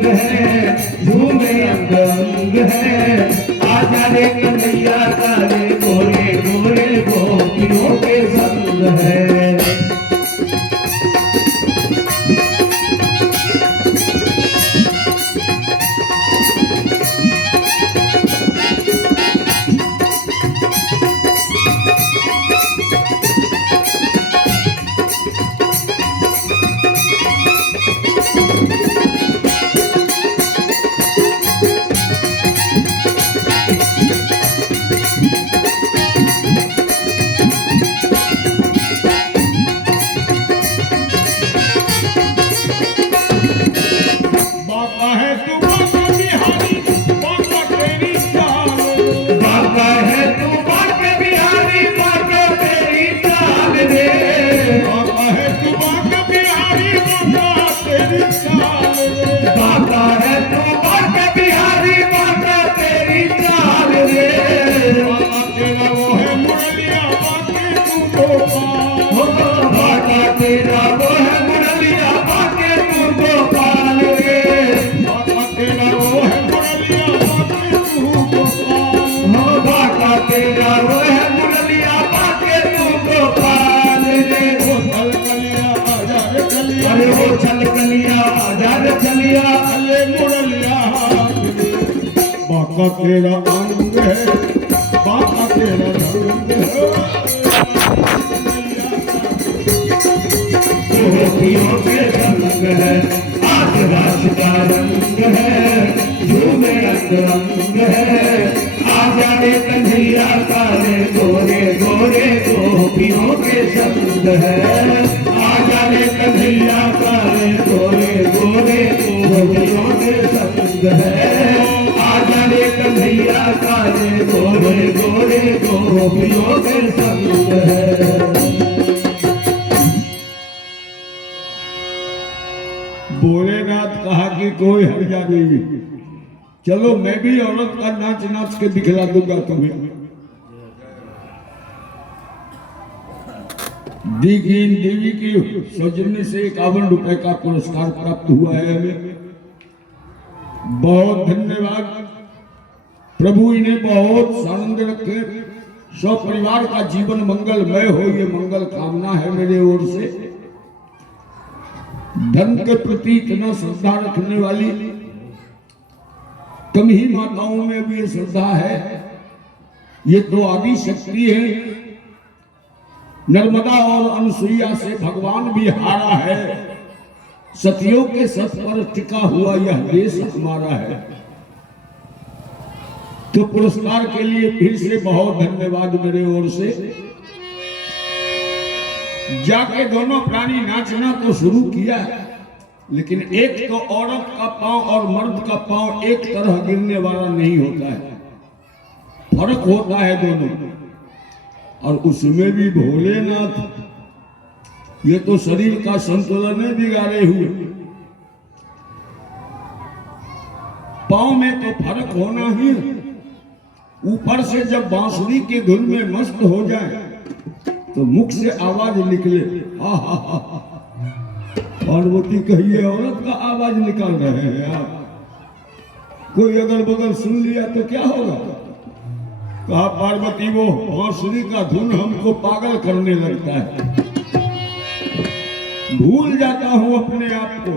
संग है, झूमे अंग अंग है। आजा रे कन्हैया काले गोरे गोरे गोपियों के संग है। बाबा है तू बाबा बिहारी, बाबा तेरी चाल रे। बाबा है तू बाके बिहारी, बाके तेरी चाल रे। बाबा है तू बाबा बिहारी, बाबा तेरी चाल रे। बाबा है तू बाके बिहारी, बाके तेरी चाल रे। बाबा तेरा वो है मुरलिया, बाकी तू गोपाल। हो बाबा तेरा वो है मुरलिया, बाके तू गोपाल रे। बाबा तेरा वो है मुरलिया, बाकी तू गोपाल। हो बाबा तेरा वो है मुरलिया, बाके तू गोपाल रे। वो चल कलिया आजा रे कलिया, अरे वो चल कलिया आजा रे चलिया। अले मुरलिया हाथ रे। बाका तेरा अंग है, बाका तेरा रंग है। गोपियों के संग है, आज रात का रंग है, झूमे अंग अंग है। आजा रे कन्हैया काले गोरे गोरे गोपियों के संग है। आजा रे कन्हैया काले गोरे गोरे गोपियों के संग है। आजा रे कन्हैया काले गोरे गोरे गोपियों के संग है। भोलेनाथ कहा कि कोई हर्जा नहीं, चलो मैं भी औरत का नाच नाच के दिखला दूंगा तुम्हें। दीन देवी की सौजन्य से 51 रुपए का पुरस्कार प्राप्त हुआ है हमें। बहुत धन्यवाद प्रभु, इन्हें बहुत सानंद रखे। सब परिवार का जीवन मंगलमय हो, ये मंगल कामना है मेरे ओर से। धन के प्रति इतना श्रद्धा रखने वाली कम ही माताओं में भी ये श्रद्धा है। ये तो आदि शक्ति है। नर्मदा और अनसुईया से भगवान भी हारा है। सतियों के सत पर टिका हुआ यह देश हमारा है। तो पुरस्कार के लिए फिर से बहुत धन्यवाद मेरे ओर से। जाके दोनों प्राणी नाचना तो शुरू किया, लेकिन एक तो औरत का पांव और मर्द का पांव एक तरह गिरने वाला नहीं होता है, फर्क होता है दोनों। और उसमें भी भोलेनाथ ये तो शरीर का संतुलन बिगाड़े हुए। पांव में तो फर्क होना ही, ऊपर से जब बांसुरी की धुन में मस्त हो जाए तो मुख से आवाज निकले, हा हा हा। पार्वती कहिए औरत का आवाज निकाल रहे हैं आप, कोई अगल बगल सुन लिया तो क्या होगा। कहा पार्वती वो बांसुरी का धुन हमको पागल करने लगता है, भूल जाता हूं अपने आप को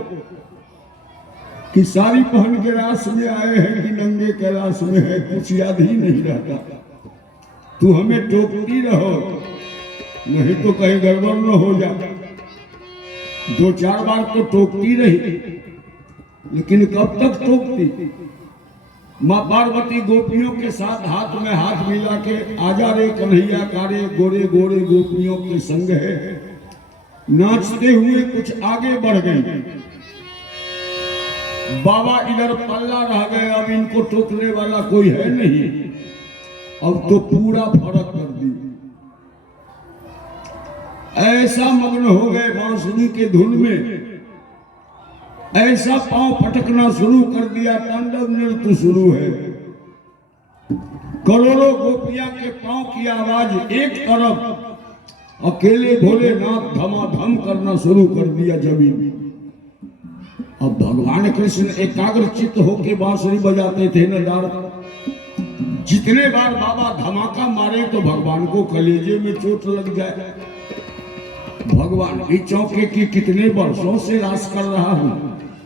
कि साड़ी पहन के रास में आए हैं कि नंगे कैलाश में है, कुछ याद ही नहीं रहता। तू हमें टोकती रहो, नहीं तो कहीं गड़बड़ न हो जाए। 2-4 बार तो टोकती रही, लेकिन कब तक टोकती। माँ पार्वती गोपियों के साथ हाथ में हाथ मिला के आजा रे कन्हैया कारे गोरे गोरे गोपियों के संग है, नाचते हुए कुछ आगे बढ़ गई। बाबा इधर पल्ला रह गए, अब इनको टोकने वाला कोई है नहीं। अब तो पूरा फर्क कर दी, ऐसा मग्न हो गए बांसुरी के धुन में, ऐसा पांव पटकना शुरू कर दिया, तांडव नृत्य शुरू है। करोड़ों गोपियां के पांव की आवाज एक तरफ, अकेले भोलेनाथ धमाधम करना शुरू कर दिया जमीन। अब भगवान कृष्ण एकाग्र चित्त होके बांसुरी बजाते थे न डार। जितने बार बाबा धमाका मारे तो भगवान को कलेजे में चोट लग जाए। भगवान भी चौंके कि कितने वर्षों से रास कर रहा हूं,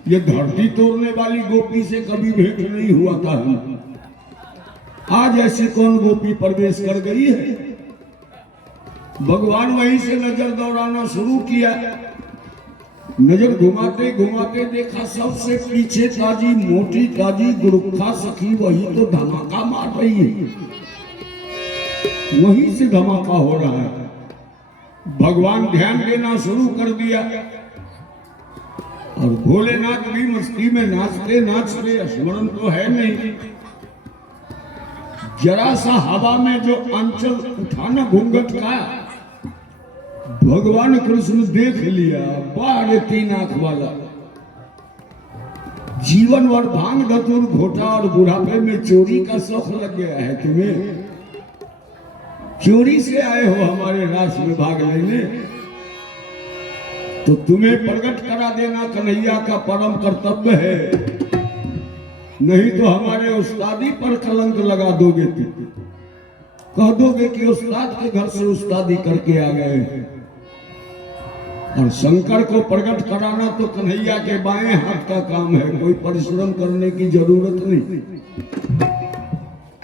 ये धरती तोड़ने वाली गोपी से कभी भेंट नहीं हुआ था। आज ऐसी कौन गोपी प्रवेश कर गई है। भगवान वहीं से नजर दौड़ाना शुरू किया। नजर घुमाते घुमाते देखा सबसे पीछे ताजी मोटी ताजी गुरुखा सखी वही तो धमाका मार रही है। वहीं से धमाका हो रहा है। भगवान ध्यान देना शुरू कर दिया और भोलेनाथ भी मस्ती में नाचते नाचते, स्मरण तो है नहीं, जरा सा हवा में जो अंचल उठाना घूंघट का भगवान कृष्ण देख लिया। बाहर 3 आंख वाला जीवन भर भांग धतूर घोटा और बुढ़ापे में चोरी का शौक लग गया है तुम्हें। चोरी से आए हो हमारे रास में भाग लेने, तो तुम्हें प्रकट करा देना कन्हैया का परम कर्तव्य है, नहीं तो हमारे उस्तादी पर कलंक लगा दोगे। तुम कह दोगे कि उस्ताद के घर से उस्तादी करके आ गए। और शंकर को प्रकट कराना तो कन्हैया के बाएं हाथ का काम है, कोई परिश्रम करने की जरूरत नहीं।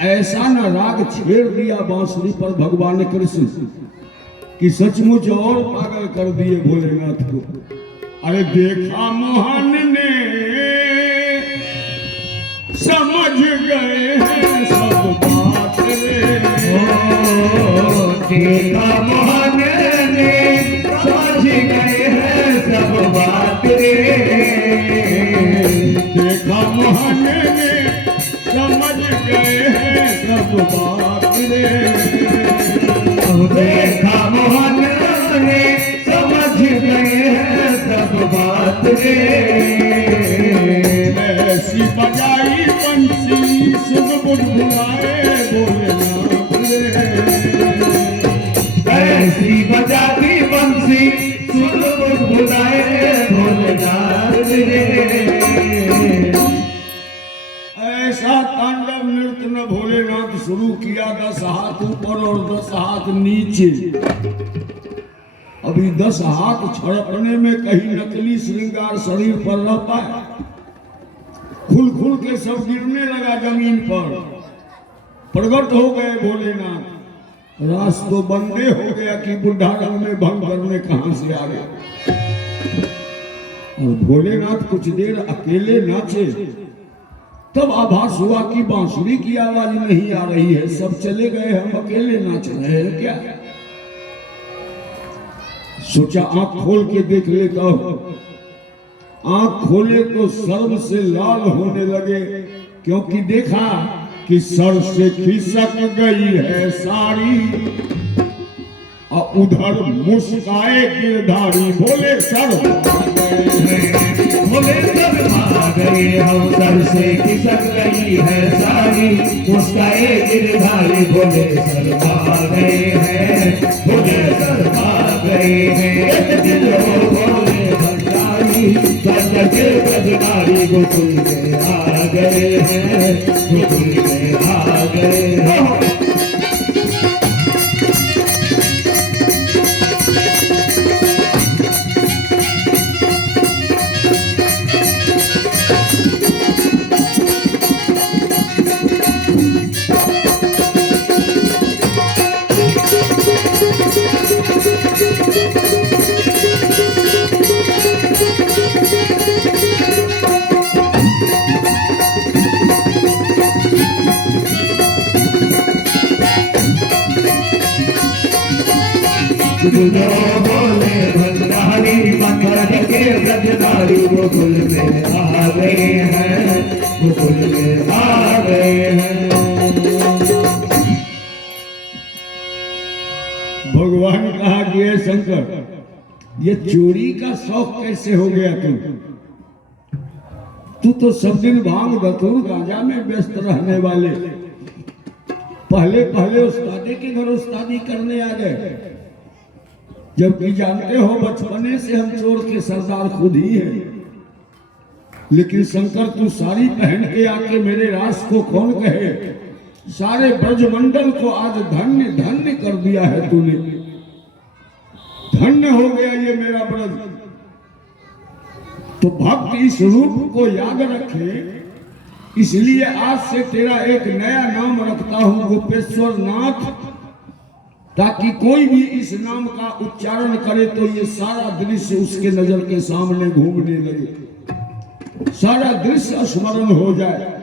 ऐसा न राग छेड़ दिया बांसुरी पर भगवान कृष्ण कि सचमुच और पागल कर दिए भोलेनाथ को। अरे देखा मोहन ने समझ गए हैं सब बात रे। देखा मोहन ने समझ गए हैं सब बात रे। देखा मोहन ने समझ गए हैं सब बात रे। देखा मोहन ने समझ गए हैं सब बात रे। ऐसी बजाई बंसी सुध बुध बुलाए भोलेनाथ रे। ऐसी बजाती बंसी सुध बुध बुलाए भोलेनाथ रे। ऐसा तांडव नृत्य न भोलेनाथ शुरू किया, 10 हाथ ऊपर और 10 हाथ नीचे। अभी 10 हाथ छड़कने में कहीं नकली श्रृंगार शरीर पर रह पाए। खुल खुल के सब गिरने लगा जमीन पर। प्रकट हो गए भोलेनाथ। रास तो बंदे हो गया कि बुढ़ा रंग में भंग करने कहां से आ गया। और भोलेनाथ कुछ देर अकेले नाचे, तब आभास हुआ कि बांसुरी की आवाज नहीं आ रही है, सब चले गए, हम अकेले नाच रहे हैं क्या। सोचा आंख खोल के देख लेता हूं। आंख खोले तो सर्व से लाल होने लगे, क्योंकि देखा कि सर से खिसक गई है साड़ी और उधर मुस्काए गिरधारी। भोले सर भोले सर आ गए हम, सर से खिसक गई है सारी, मुस्काए गिरधारी। भोले सर आ गए हैं, भोले सर आ गए हैं। एक दिल हो भोले भंडारी, गंज के बजनारी गोकुल में आ गए हैं, गोकुल में आ गए हैं। बोले भंडारी मकर के ब्रजधारी, गोकुल में आ गए हैं, गोकुल में आ गए हैं। भगवान कहा कि हे शंकर, ये चोरी का शौक कैसे हो गया तू तो सब दिन भांग धतूर गांजा में व्यस्त रहने वाले। पहले पहले उस्तादी के घर उस्तादी करने आ गए, जबकि जानते हो बचपने से हम चोर के सरदार खुद ही हैं। लेकिन शंकर तू साड़ी पहन के आके मेरे रास को कौन कहे? सारे ब्रजमंडल को आज धन्य धन्य कर दिया है तूने, धन्य हो गया ये मेरा ब्रज। तो भक्त इस रूप को याद रखे, इसलिए आज से तेरा एक नया नाम रखता हूं, गोपेश्वर नाथ, ताकि कोई भी इस नाम का उच्चारण करे तो ये सारा दृश्य उसके नजर के सामने घूमने लगे, सारा दृश्य स्मरण हो जाए।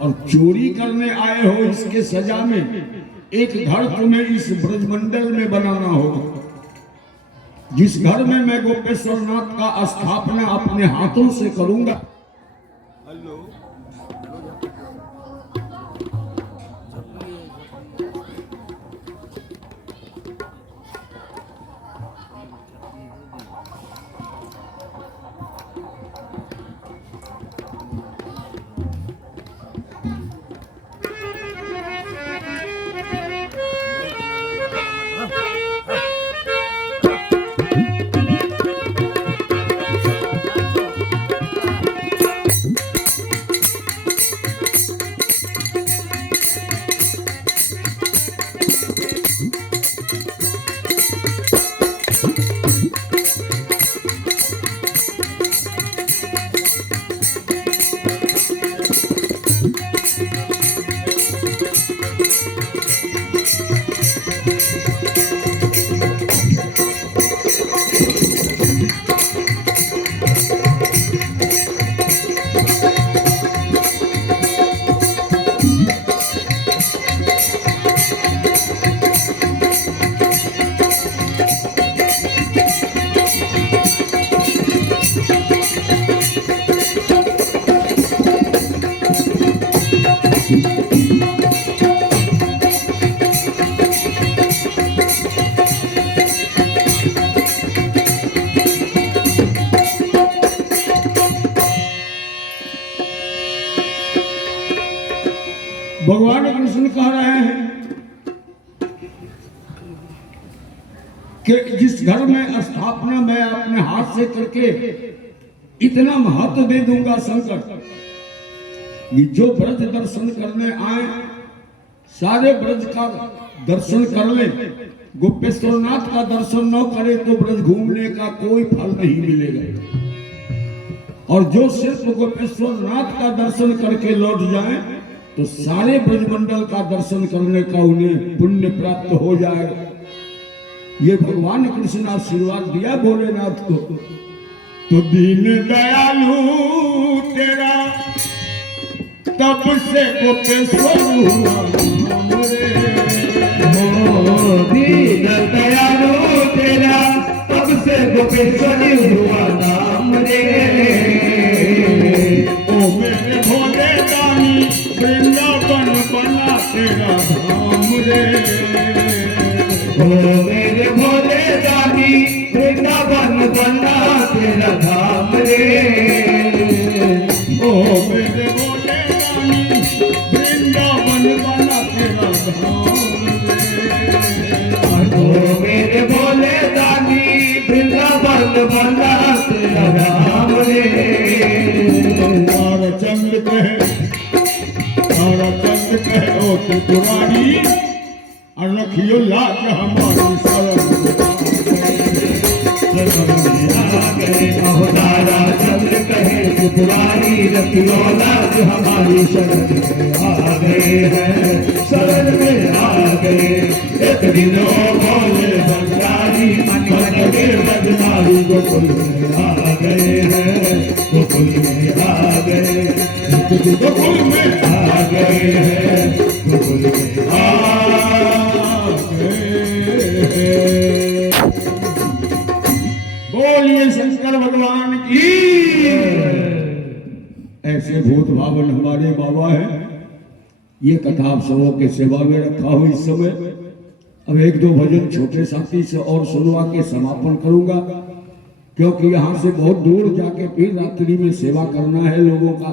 और चोरी करने आए हो इसके सजा में एक घर तुम्हें इस ब्रजमंडल में बनाना होगा, जिस घर में मैं गोपेश्वर नाथ का स्थापना अपने हाथों से करूंगा। भगवान कृष्ण कह रहे हैं कि जिस घर में स्थापना मैं अपने हाथ से करके इतना महत्व दे दूंगा शंकर, कि जो ब्रज दर्शन करने आए सारे ब्रज का दर्शन कर ले, गोपेश्वर नाथ का दर्शन न करे तो ब्रज घूमने का कोई फल नहीं मिलेगा। और जो सिर्फ गोपेश्वर नाथ का दर्शन करके लौट जाए तो सारे ब्रजमंडल का दर्शन करने का उन्हें पुण्य प्राप्त हो जाएगा। ये भगवान कृष्ण आशीर्वाद दिया भोलेनाथ को। तो दीन दयालु तेरा तब से गोपेश्वर हुआ नाम रे, हो दीन दयालु तेरा तब से गोपेश्वर हुआ नाम रे। ओ मेरे भोले दानी वृंदावन बना तेरा धाम रे, ओ मेरे भोले दानी वृंदावन बना तेरा धाम रे। ओ मेरे भोले दानी वृंदावन बना तेरा धाम रे, ओ मेरे भोले दानी वृंदावन बना तेरा धाम रे। तारा चंद कहे ओ त्रिपुरारी, और रखियो लाज हमारी शरण आ गए अवतारा चंद्र कहे त्रिपुरारी, रखियो लाज हमारी शरण में आ गए हैं, शरण में आ गए। एक दिन बोले भंडारी मन के बजनारी गोकुल में आ गए हैं, गोकुल में आ गए, गोकुल में आ गए हैं, गोकुल में बोलिए शंकर भगवान की। ऐसे भूत भावन हमारे बाबा है। ये कथा आप सबों के सेवा में रखा हूं इस समय। अब एक दो भजन छोटे साथी से और सुनवा के समापन करूंगा, क्योंकि यहाँ से बहुत दूर जाके फिर रात्रि में सेवा करना है लोगों का।